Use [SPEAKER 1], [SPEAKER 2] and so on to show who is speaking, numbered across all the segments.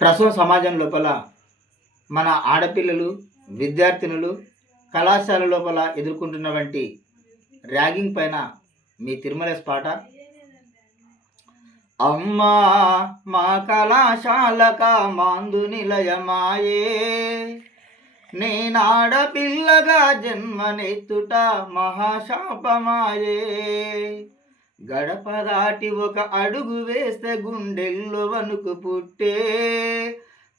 [SPEAKER 1] ప్రసవ సమాజం లోపల మన ఆడపిల్లలు విద్యార్థినులు కళాశాల లోపల ఎదుర్కొంటున్నటువంటి ర్యాగింగ్ పైన మీ తిరుమల పాట అమ్మా మా కళాశాలక మాందు నిలయమాయే. నేనాడపిల్లగా జన్మనెత్తుట మహాశాపమాయే. గడప దాటి ఒక అడుగు వేస్తే గుండెల్లో వణుకు పుట్టే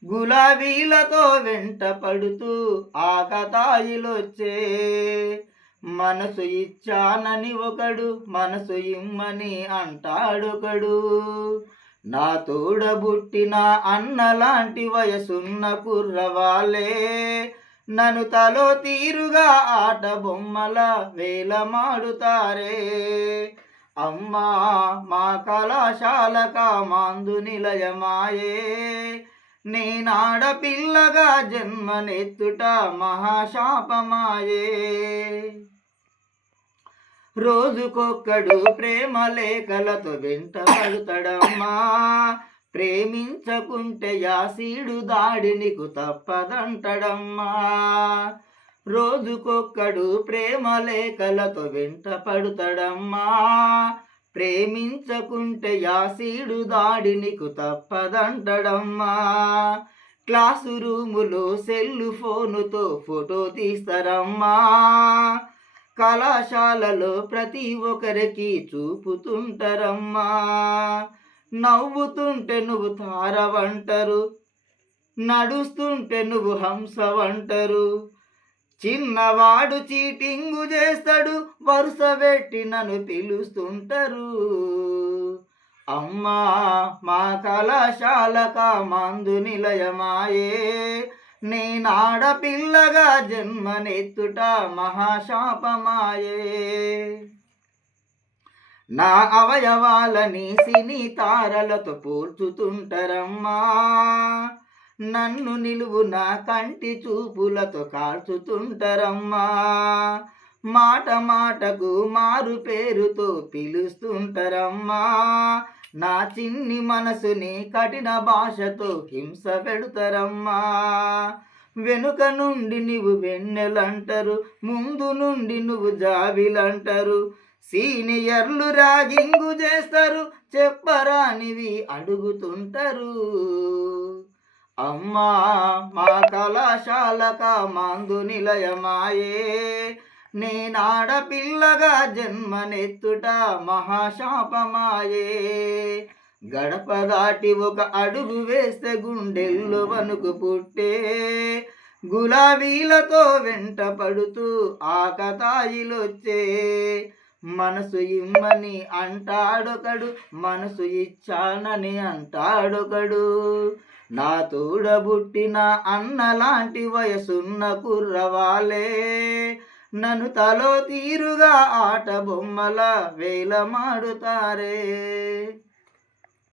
[SPEAKER 1] గులాబీలతో వెంట పడుతూ ఆకతాయిలొచ్చే మనసు ఇచ్చానని ఒకడు మనసు ఇమ్మని అంటాడొకడు. నా తోడబుట్టిన అన్నలాంటి వయసున్న కుర్రవాలే నన్ను తలో తీరుగా ఆట బొమ్మల వేలమాడుతారే. అమ్మా మా కళాశాల కామాందు నిలయమాయే. నేనాడపిల్లగా జన్మనెత్తుట మహాశాపమాయే. రోజుకొక్కడు ప్రేమ లేఖలతో వెంట పడుతాడమ్మా. ప్రేమించకుంటే యాసీడు దాడి నీకు తప్పదంటడమ్మా. రోజుకొక్కడు ప్రేమ లేఖలతో వెంట పడుతాడమ్మా. ప్రేమించకుంటే యాసీడు దాడి నీకు తప్పదంటడమ్మా. క్లాసు రూములో సెల్లు ఫోనుతో ఫోటో తీస్తారమ్మా. కళాశాలలో ప్రతి ఒక్కరికి చూపుతుంటారమ్మా. నవ్వుతుంటే నువ్వు తారవంటరు నడుస్తుంటే నువ్వు హంసవంటరు. చిన్నవాడు చీటింగు చేస్తాడు వరుస పెట్టి నన్ను పిలుస్తుంటారు. అమ్మా మా కళాశాలక మందు నిలయమాయే. నేనాడపిల్లగా జన్మనెత్తుట మహాశాపమాయే. నా అవయవాలని సినీ తారలతో పోల్చుతుంటారమ్మా. నన్ను నిలువున కంటి చూపులతో కాల్చుతుంటారమ్మా. మాట మాటకు మారు పేరుతో పిలుస్తుంటారమ్మా. నా చిన్ని మనసుని కఠిన భాషతో హింస పెడతారమ్మా. వెనుక నుండి నువ్వు వెన్నెలంటారు ముందు నుండి నువ్వు జాబిలంటారు సీనియర్లు రాగింగు చేస్తారు చెప్పరానివి అడుగుతుంటారు. అమ్మా మా కళాశాలక మందు నిలయమాయే. నేనాడపిల్లగా జన్మనెత్తుట మహాశాపమాయే. గడప దాటి ఒక అడుగు వేస్తే గుండెల్లో వణుకు పుట్టే. గులాబీలతో వెంట పడుతూ ఆకతాయిలొచ్చే. మనసు ఇమ్మని అంటాడొకడు మనసు ఇచ్చానని అంటాడొకడు. నా తోడబుట్టిన అన్న లాంటి వయసున్న కుర్రవాలే నన్ను తలో తీరుగా ఆట బొమ్మల వేలమాడుతారే.